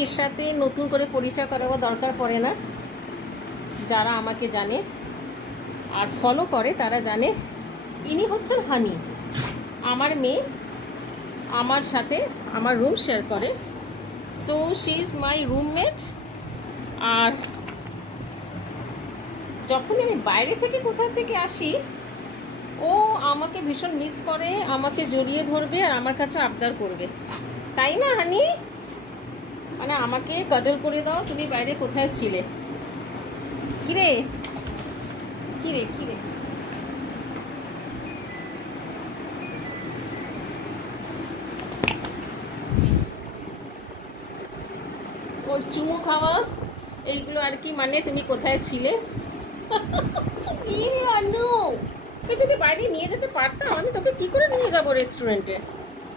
এর সাথে নতুন করে পরিচয় করাবার দরকার পড়ে না। যারা আমাকে জানে আর ফলো করে তারা জানে ইনি হচ্ছেন হানি, আমার মেয়ে, আমার সাথে আমার রুম শেয়ার করে। So she is my roommate. আর যখন আমি বাইরে থেকে কোথা থেকে আসি ও আমাকে ভীষণ মিস করে, আমাকে জড়িয়ে ধরবে আর আমার কাছে আবদার করবে, তাই না হানি? মানে আমাকে কাডল করে দাও, তুমি বাইরে কোথায় ছিলে? কিরে কিরে কিরে ওর চুমু খাওয়া এইগুলো আর কি মানে তুমি কোথায় ছিলে? কি রে আনু, তুই যদি বাইরে নিয়ে যেতে পারতাম আমি তোকে কি করে নিয়ে যাবো রেস্টুরেন্টে?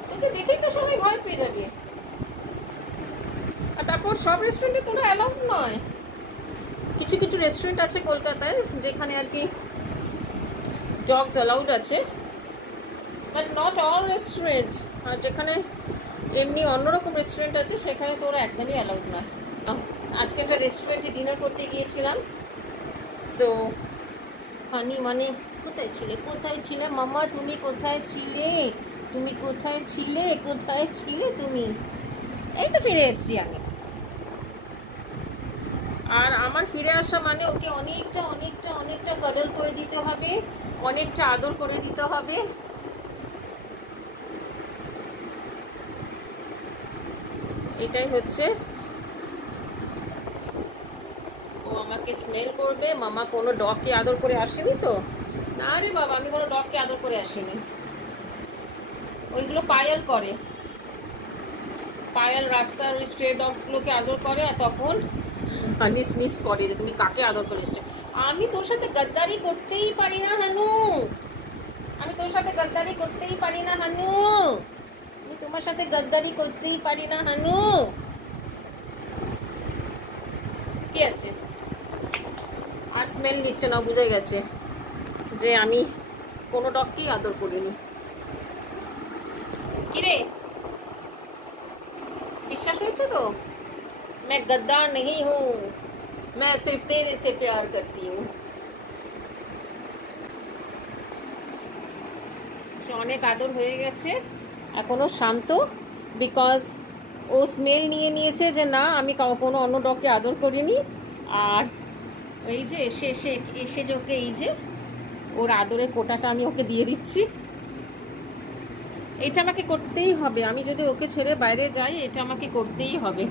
তোকে দেখেই তো সবাই ভয় পেয়ে যাবে। আর তারপর সব রেস্টুরেন্টে তোরা অ্যালাউড নয়। কিছু কিছু রেস্টুরেন্ট আছে কলকাতায় যেখানে আর কি ডগস অ্যালাউড আছে, বাট নট অল রেস্টুরেন্ট। আর যেখানে এমনি অন্যরকম রেস্টুরেন্ট আছে সেখানে তো ওরা একদমই অ্যালাউড নয়। আজকে একটা রেস্টুরেন্টে ডিনার করতে গিয়েছিলাম। সো হানি মানে কোথায় ছিলে, কোথায় ছিলে মামা, তুমি কোথায় ছিলে, তুমি কোথায় ছিলে, কোথায় ছিলে তুমি? এই তো ফিরে এসছি আমি। আর আমার ফিরে আসা মানে ওকে অনেকটা অনেকটা অনেকটা কাডল করে দিতে হবে, অনেকটা আদর করে দিতে হবে। এটাই হচ্ছে, ও আমাকে স্মেল করবে। মামা কোনো ডগকে আদর করে আসেনি তো? না রে বাবা, আমি কোনো ডগকে আদর করে আসিনি। ওইগুলো পায়েল করে, পায়েল রাস্তার ওই স্ট্রে ডগসগুলোকে আদর করে আর তখন হানি স্নিফ করে যে তুমি কাকে আদর করে এসছো। আমি তোর সাথে গদ্দারি করতেই পারি না হানু, আমি তোর সাথে গদ্দারি করতেই পারি না হানু, আমি তোমার সাথে গদ্দারি করতেই পারি না হানু। কি আছে? আর স্মেল নিচ্ছে না, বুঝে গেছে যে আমি কোনো ডগকেই আদর করিনি। কিরে বিশ্বাস হয়েছে তো? मैं गद्दार नहीं हूँ, मैं सिर्फ तेरे से प्यार करती हूँ। অনেক আদর হয়ে গেছে, এখনো শান্ত, বিকজ ও স্মেল নিয়ে নিয়েছে যে না আমি কোনো অন্য ডগকে আদর করিনি। আর এই যে এসে এসে এসে যে ওকে এই যে ওর আদরের কোটাটা আমি ওকে দিয়ে দিচ্ছি। এটা আমাকে করতেই হবে, আমি যদি ওকে ছেড়ে বাইরে যাই এটা আমাকে করতেই হবে।